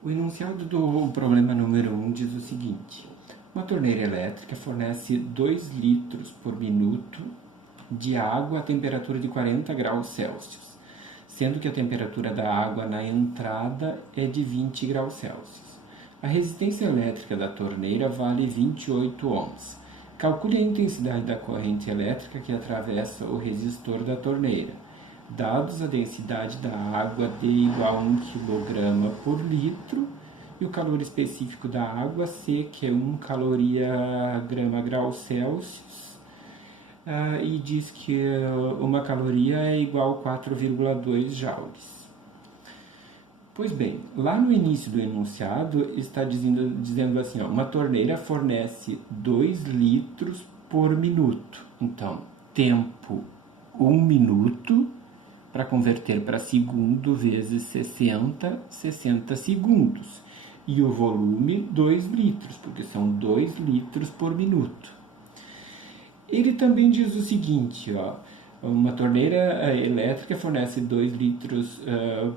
O enunciado do problema número 1 diz o seguinte: uma torneira elétrica fornece 2 litros por minuto de água a temperatura de 40 graus Celsius, sendo que a temperatura da água na entrada é de 20 graus Celsius. A resistência elétrica da torneira vale 28 ohms. Calcule a intensidade da corrente elétrica que atravessa o resistor da torneira. Dados a densidade da água D igual a 1 kg por litro e o calor específico da água C, que é 1 caloria grama grau Celsius, e diz que 1 caloria é igual a 4,2 joules. Pois bem, lá no início do enunciado está dizendo assim, uma torneira fornece 2 litros por minuto. Então, tempo 1 minuto, para converter para segundo vezes 60 segundos. E o volume 2 litros, porque são 2 litros por minuto. Ele também diz o seguinte, uma torneira elétrica fornece 2 litros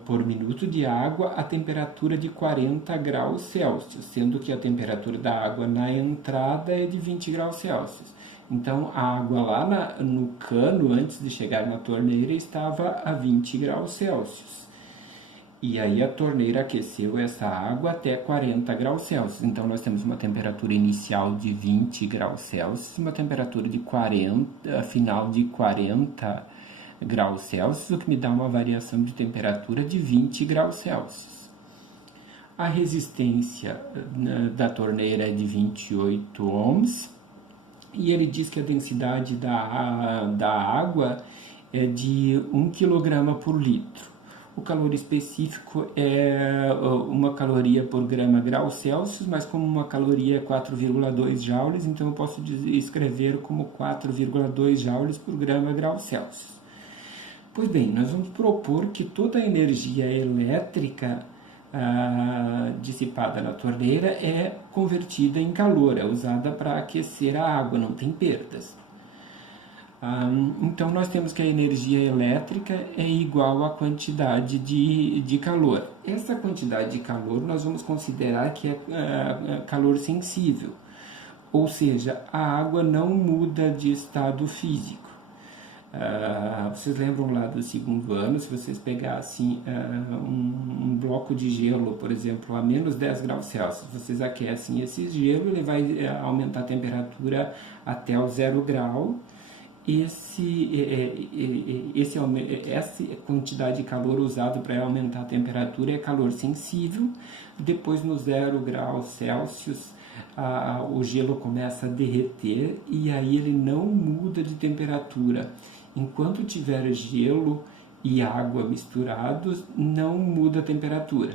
por minuto de água a temperatura de 40 graus Celsius, sendo que a temperatura da água na entrada é de 20 graus Celsius. Então, a água lá no cano, antes de chegar na torneira, estava a 20 graus Celsius. E aí a torneira aqueceu essa água até 40 graus Celsius. Então, nós temos uma temperatura inicial de 20 graus Celsius, uma temperatura de final de 40 graus Celsius, o que me dá uma variação de temperatura de 20 graus Celsius. A resistência da torneira é de 28 ohms. E ele diz que a densidade da água é de 1 kg por litro. O calor específico é 1 caloria por grama grau Celsius, mas como 1 caloria é 4,2 joules, então eu posso escrever como 4,2 joules por grama grau Celsius. Pois bem, nós vamos propor que toda a energia elétrica dissipada na torneira é convertida em calor, é usada para aquecer a água, não tem perdas. Então nós temos que a energia elétrica é igual à quantidade de calor. Essa quantidade de calor nós vamos considerar que é calor sensível, ou seja, a água não muda de estado físico. Vocês lembram lá do segundo ano, se vocês pegassem um bloco de gelo, por exemplo, a menos 10 graus Celsius, vocês aquecem esse gelo, ele vai aumentar a temperatura até o 0 grau. Essa quantidade de calor usada para aumentar a temperatura é calor sensível. Depois, no 0 graus Celsius, o gelo começa a derreter e aí ele não muda de temperatura. Enquanto tiver gelo e água misturados, não muda a temperatura.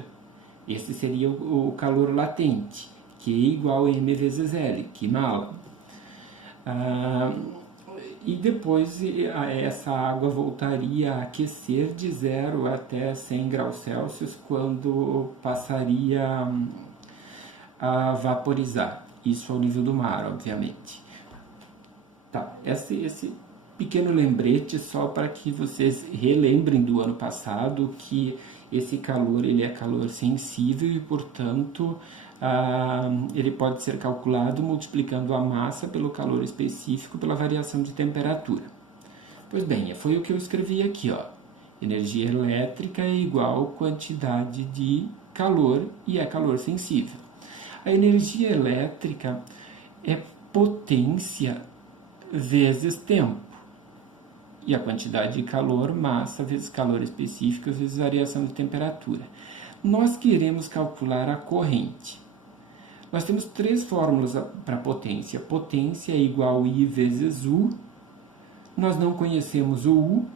Esse seria o calor latente, que é igual a M vezes L, que mala. E depois essa água voltaria a aquecer de 0 até 100 graus Celsius quando passaria a vaporizar. Isso ao nível do mar, obviamente. Tá, esse pequeno lembrete só para que vocês relembrem do ano passado que esse calor ele é calor sensível e, portanto, ele pode ser calculado multiplicando a massa pelo calor específico pela variação de temperatura. Pois bem, foi o que eu escrevi aqui, Energia elétrica é igual a quantidade de calor e é calor sensível. A energia elétrica é potência vezes tempo. E a quantidade de calor, massa vezes calor específico vezes variação de temperatura. Nós queremos calcular a corrente. Nós temos 3 fórmulas para potência. Potência é igual a I vezes U. Nós não conhecemos o U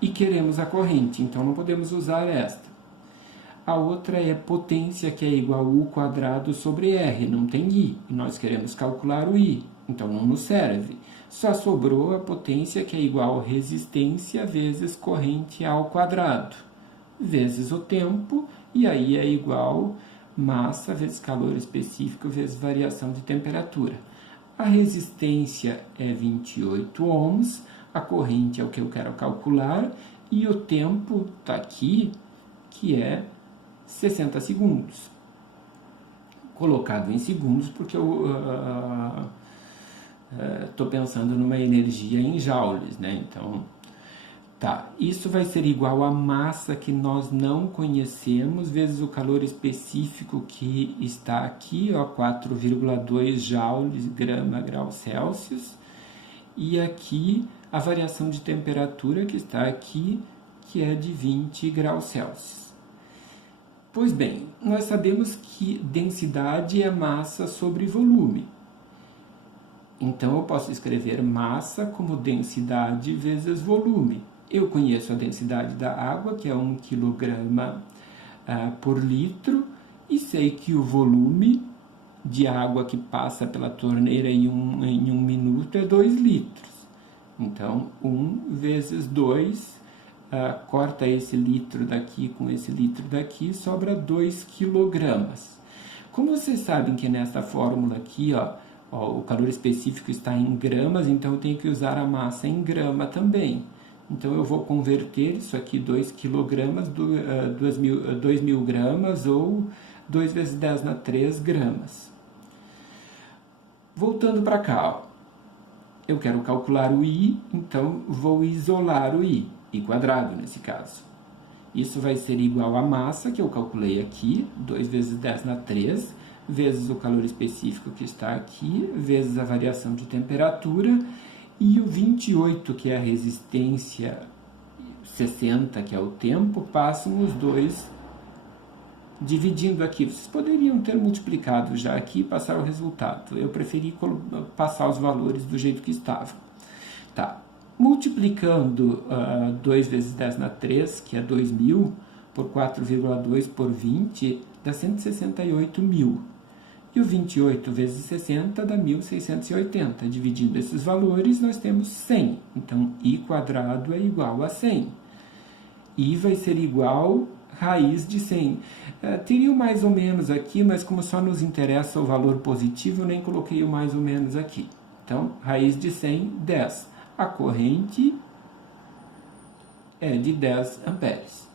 e queremos a corrente, então não podemos usar esta. A outra é potência, que é igual a U quadrado sobre R. Não tem I, e nós queremos calcular o I, então não nos serve. Só sobrou a potência, que é igual a resistência vezes corrente ao quadrado, vezes o tempo, e aí é igual massa vezes calor específico vezes variação de temperatura. A resistência é 28 ohms, a corrente é o que eu quero calcular, e o tempo está aqui, que é 60 segundos. Colocado em segundos porque eu estou pensando numa energia em joules, né? Então, tá, isso vai ser igual à massa que nós não conhecemos, vezes o calor específico que está aqui, 4,2 joules grama grau Celsius, e aqui a variação de temperatura que está aqui, que é de 20 graus Celsius. Pois bem, nós sabemos que densidade é massa sobre volume. Então, eu posso escrever massa como densidade vezes volume. Eu conheço a densidade da água, que é 1 kg por litro, e sei que o volume de água que passa pela torneira em um minuto é 2 litros. Então, 1 vezes 2, corta esse litro daqui com esse litro daqui, sobra 2 kg. Como vocês sabem que nessa fórmula aqui, o calor específico está em gramas, então eu tenho que usar a massa em grama também. Então, eu vou converter isso aqui, 2 kg, 2.000 gramas, ou 2 vezes 10 na 3 gramas. Voltando para cá, eu quero calcular o I, então vou isolar o I quadrado nesse caso. Isso vai ser igual à massa, que eu calculei aqui, 2 vezes 10 na 3, vezes o calor específico que está aqui, vezes a variação de temperatura, e o 28, que é a resistência, 60, que é o tempo, passam os dois dividindo aqui. Vocês poderiam ter multiplicado já aqui e passar o resultado. Eu preferi passar os valores do jeito que estavam. Tá. Multiplicando 2 vezes 10 na 3, que é 2.000, por 4,2 por 20, dá 168.000. E o 28 vezes 60 dá 1.680. Dividindo esses valores, nós temos 100. Então, I quadrado é igual a 100. I vai ser igual raiz de 100. Teria o mais ou menos aqui, mas como só nos interessa o valor positivo, eu nem coloquei o mais ou menos aqui. Então, raiz de 100, 10. A corrente é de 10 amperes.